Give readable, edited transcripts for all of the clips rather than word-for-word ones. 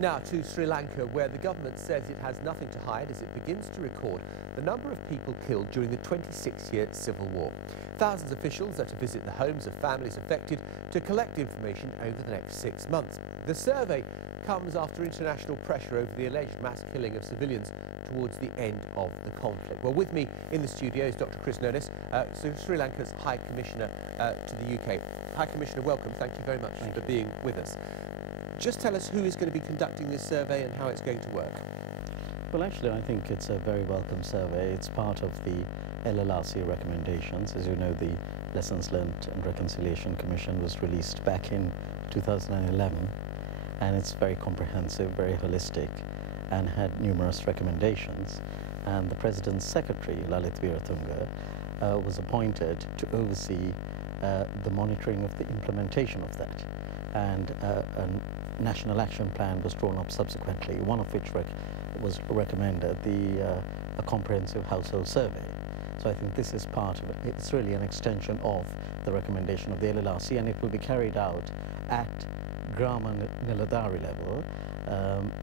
Now to Sri Lanka, where the government says it has nothing to hide as it begins to record the number of people killed during the 26-year civil war. Thousands of officials are to visit the homes of families affected to collect information over the next 6 months. The survey comes after international pressure over the alleged mass killing of civilians towards the end of the conflict. Well, with me in the studio is Dr. Nonis, Sri Lanka's High Commissioner to the UK. High Commissioner, welcome. Thank you very much for being with us. Just tell us who is going to be conducting this survey and how it's going to work. Well, actually, I think it's a very welcome survey. It's part of the LLRC recommendations. As you know, the Lessons Learned and Reconciliation Commission was released back in 2011, and it's very comprehensive, very holistic, and had numerous recommendations. And the President's Secretary, Lalit Veeratunga, was appointed to oversee the monitoring of the implementation of that. And a national action plan was drawn up subsequently, one of which was recommended, a comprehensive household survey. So I think this is part of it. It's really an extension of the recommendation of the LLRC, and it will be carried out at Grama Niladhari level.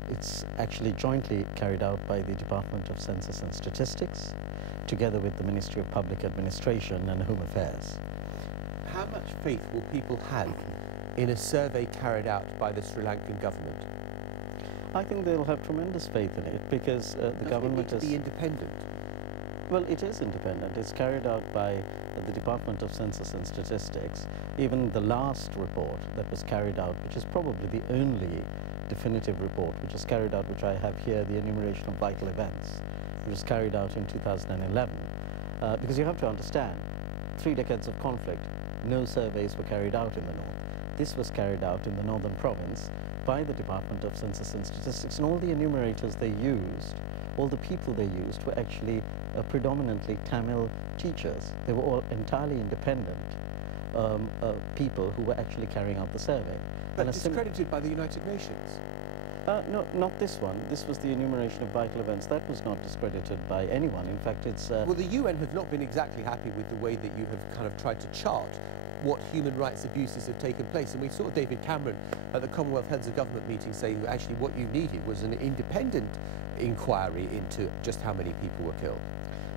It's actually jointly carried out by the Department of Census and Statistics, together with the Ministry of Public Administration and Home Affairs. How much faith will people have in a survey carried out by the Sri Lankan government? I think they'll have tremendous faith in it because the government is... be independent? Well, it is independent. It's carried out by the Department of Census and Statistics. Even the last report that was carried out, which is probably the only definitive report which was carried out, which I have here, the enumeration of vital events, which was carried out in 2011. Because you have to understand, 3 decades of conflict, no surveys were carried out in the north. This was carried out in the northern province by the Department of Census and Statistics, and all the enumerators they used, all the people they used were actually predominantly Tamil teachers. They were all entirely independent people who were actually carrying out the survey. But discredited by the United Nations? No, not this one. This was the enumeration of vital events. That was not discredited by anyone. In fact, it's... Well, the UN have not been exactly happy with the way that you have kind of tried to chart what human rights abuses have taken place. And we saw David Cameron at the Commonwealth Heads of Government meeting saying that actually what you needed was an independent inquiry into just how many people were killed.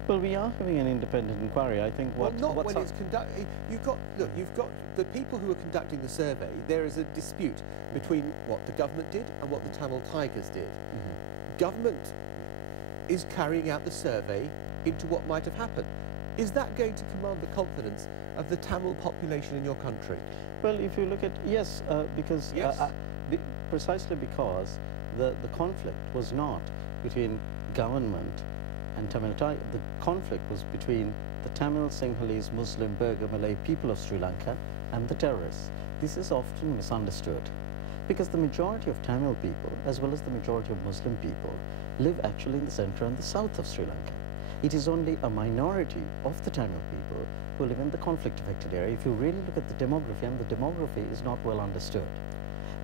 Well, we are having an independent inquiry. I think well, not when it's conducted. You've got the people who are conducting the survey. There is a dispute between what the government did and what the Tamil Tigers did. Government is carrying out the survey into what might have happened. Is that going to command the confidence of the Tamil population in your country? Well, if you look at, yes, because yes. Precisely because the conflict was not between government and Tamil Tigers. The conflict was between the Tamil, Sinhalese, Muslim, Burgher, Malay people of Sri Lanka and the terrorists. This is often misunderstood because the majority of Tamil people, as well as the majority of Muslim people, live actually in the center and the south of Sri Lanka. It is only a minority of the Tamil people who live in the conflict-affected area. If you really look at the demography, and the demography is not well understood.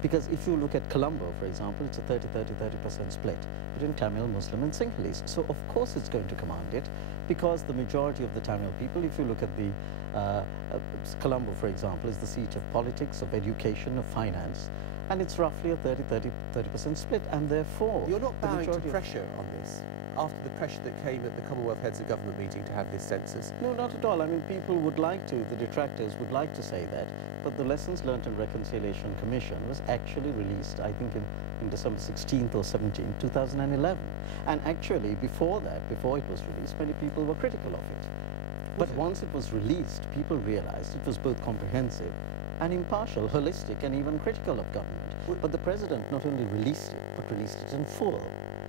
Because if you look at Colombo, for example, it's a 30% split between Tamil, Muslim and Sinhalese. So of course it's going to command it, because the majority of the Tamil people, if you look at the Colombo, for example, is the seat of politics, of education, of finance, and it's roughly a 30% split, and therefore... You're not bowing to pressure on this, after the pressure that came at the Commonwealth Heads of Government meeting to have this census? No, not at all. I mean, people would like to, the detractors would like to say that, but the Lessons Learned and Reconciliation Commission was actually released, I think, in December 16th or 17th, 2011. And actually, before that, before it was released, many people were critical of it. But once it was released, people realized it was both comprehensive and impartial, holistic, and even critical of government. But the President not only released it, but released it in full.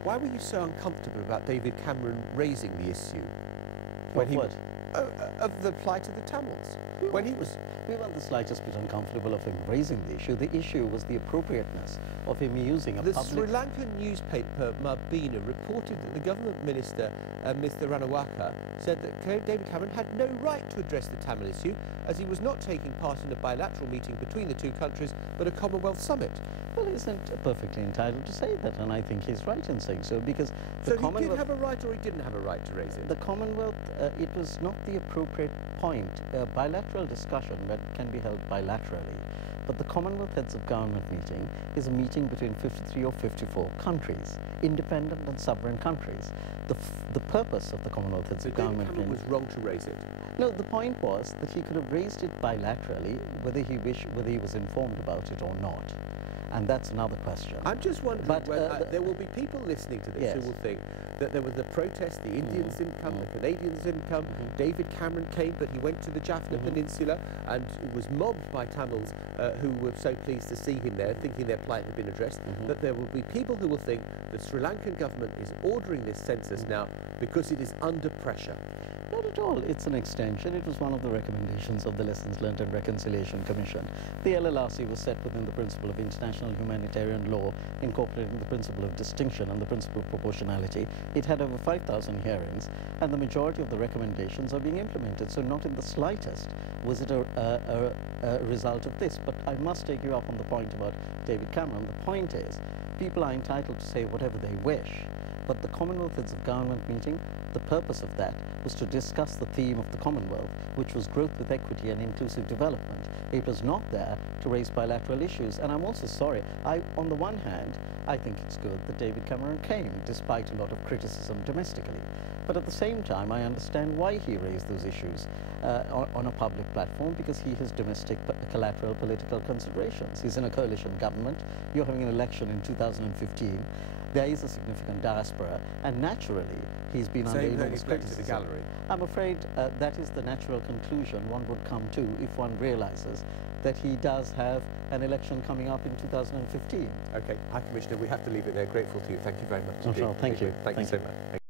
Why were you so uncomfortable about David Cameron raising the issue? When he of the plight of the Tamils. When he was... We weren't the slightest bit uncomfortable of him raising the issue. The issue was the appropriateness of him using a public... The Sri Lankan newspaper Marbina reported that the government minister, Mr. Ranawaka, said that David Cameron had no right to address the Tamil issue, as he was not taking part in a bilateral meeting between the two countries, but a Commonwealth summit. Well, he isn't perfectly entitled to say that, and I think he's right in saying so, because the Commonwealth... So he did have a right, or he didn't have a right to raise it? The Commonwealth, it was not the appropriate point. Bilateral discussion that can be held bilaterally. But the Commonwealth Heads of Government meeting is a meeting between 53 or 54 countries, independent and sovereign countries. The purpose of the Commonwealth Heads of Government David Cameron was wrong to raise it. No, the point was that he could have raised it bilaterally, whether he was informed about it or not. And that's another question. I'm just wondering, there will be people listening to this yes. who will think that there was a protest, the Indians didn't come, the Canadians didn't come, David Cameron came, but he went to the Jaffna Peninsula and was mobbed by Tamils who were so pleased to see him there, thinking their plight had been addressed, that there will be people who will think the Sri Lankan government is ordering this census now because it is under pressure. Not at all. It's an extension. It was one of the recommendations of the Lessons Learned and Reconciliation Commission. The LLRC was set within the principle of international humanitarian law, incorporating the principle of distinction and the principle of proportionality. It had over 5,000 hearings, and the majority of the recommendations are being implemented. So not in the slightest was it a result of this. But I must take you up on the point about David Cameron. The point is, people are entitled to say whatever they wish. But the Commonwealth Heads of Government meeting, the purpose of that was to discuss the theme of the Commonwealth, which was growth with equity and inclusive development. It was not there to raise bilateral issues. And I'm also sorry, on the one hand, I think it's good that David Cameron came, despite a lot of criticism domestically. But at the same time, I understand why he raised those issues on a public platform, because he has domestic collateral political considerations. He's in a coalition government. You're having an election in 2015. There is a significant diaspora, and naturally, he's been under enormous criticism. The gallery. I'm afraid that is the natural conclusion one would come to if one realizes that he does have an election coming up in 2015. Okay, High Commissioner, we have to leave it there. Grateful to you. Thank you very much. Thank you. Thank you so much.